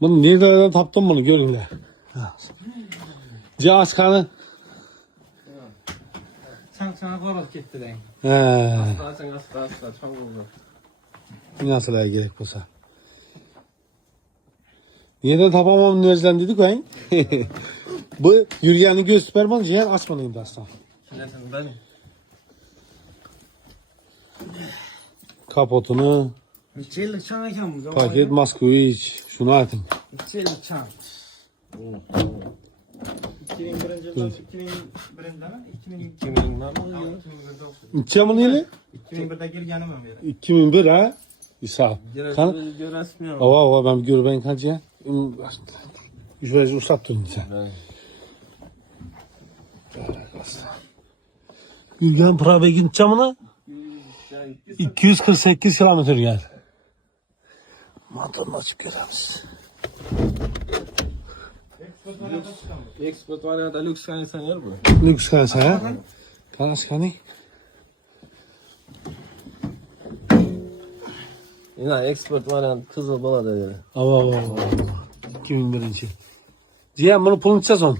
Bunu nereden taptın bunu görün de. Caskanı. Sana koros gitti lan. Asla çok oldu. Nasıl gerek olsa. Nereden tapamam nereden dedik ben. Bu yürüyeni göz süperman ciğer açmadın da aslan. Neyse ben. Kapotunu, Çelik çan ekan bu. paket Moskvich, şunu atın. Çelik çan. 2001 mi? 2000 var mı? 2000 mı neyli? 2001'de girgenim ben beri. 2001 ha? İsa. Kan? Görasmıyorum. Ava ben bir gör ben kaçya. Şurayı uzat durun sen. Yürgen Prag'a gideceğim 248 kilometre gel. Motorunu açıp göremiz. Expert var ya da lüks kanısan yer bu. Lüks kansa ha? Kanas kanı? Yine expert var ya kızıl bala da yeri. Ava. 2001. Cihan bunu pulunu tutacağız on.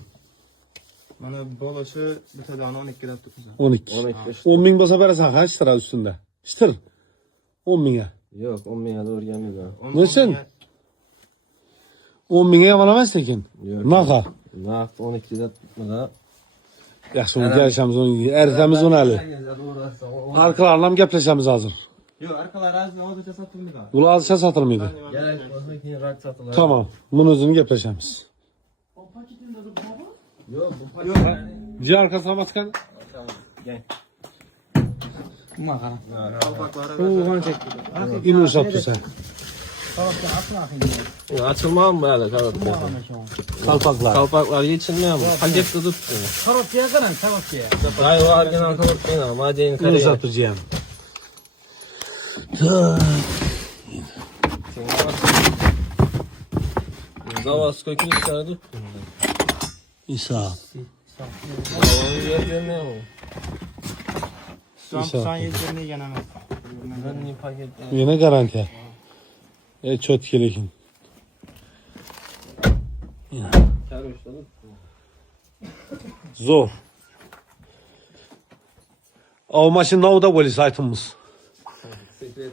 Bana bolaşı bir tane 12 lira tutmuş. 12. 12 10 bin basa versen kaç lira üstünde? İşte 10 bin'e. Yok 10 bin ya doğru gelmiyor. Nesin? 10 bin'e yamanamaz tekin. Yok. Naka. Nakt 12 lira tutmadı. Yaxşı onu gəlişəmiz onu ertemiz onu əli. Arkalarla gepleşemiz hazır. Yok arkalar ağzına oldukça satılmıyor. Bu azca satılmıydı. Gerek olsa ki rak satılır. Tamam. Bunun özünü gepleşemiz. Yok bu paket. Ciğer arkasına batkan. Tamam gel. Makara. Kalpakları Uğan çekti. İn uzattı sen. Kalpakları atma akıyım. açılmaz mı böyle kalpaklar? Kalpaklar. Kalpaklar geçilmiyor mu? Pakette tutmuyor. Karotya kadar karotya. Hayır o orijinal kalpak değil ama madenin İn kareye. uzattı ciğer. Zavas kökünü çıkardı. İsa. Onu görmüyor mu? Şu an yeterli gelemez. Ben niye paket? Yine garanti. Çöt gelekin. Kar uçladı. Zor. O maşın ne da böyle saytımız.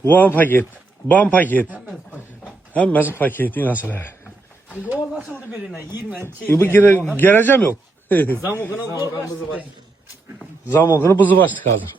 One paket. Bam paket. Hem paketi nasıl? Biz o nasıldı birine 20 Bu geleceğim yok. Zamukuna vur. Zamanını bızı bastık hazır.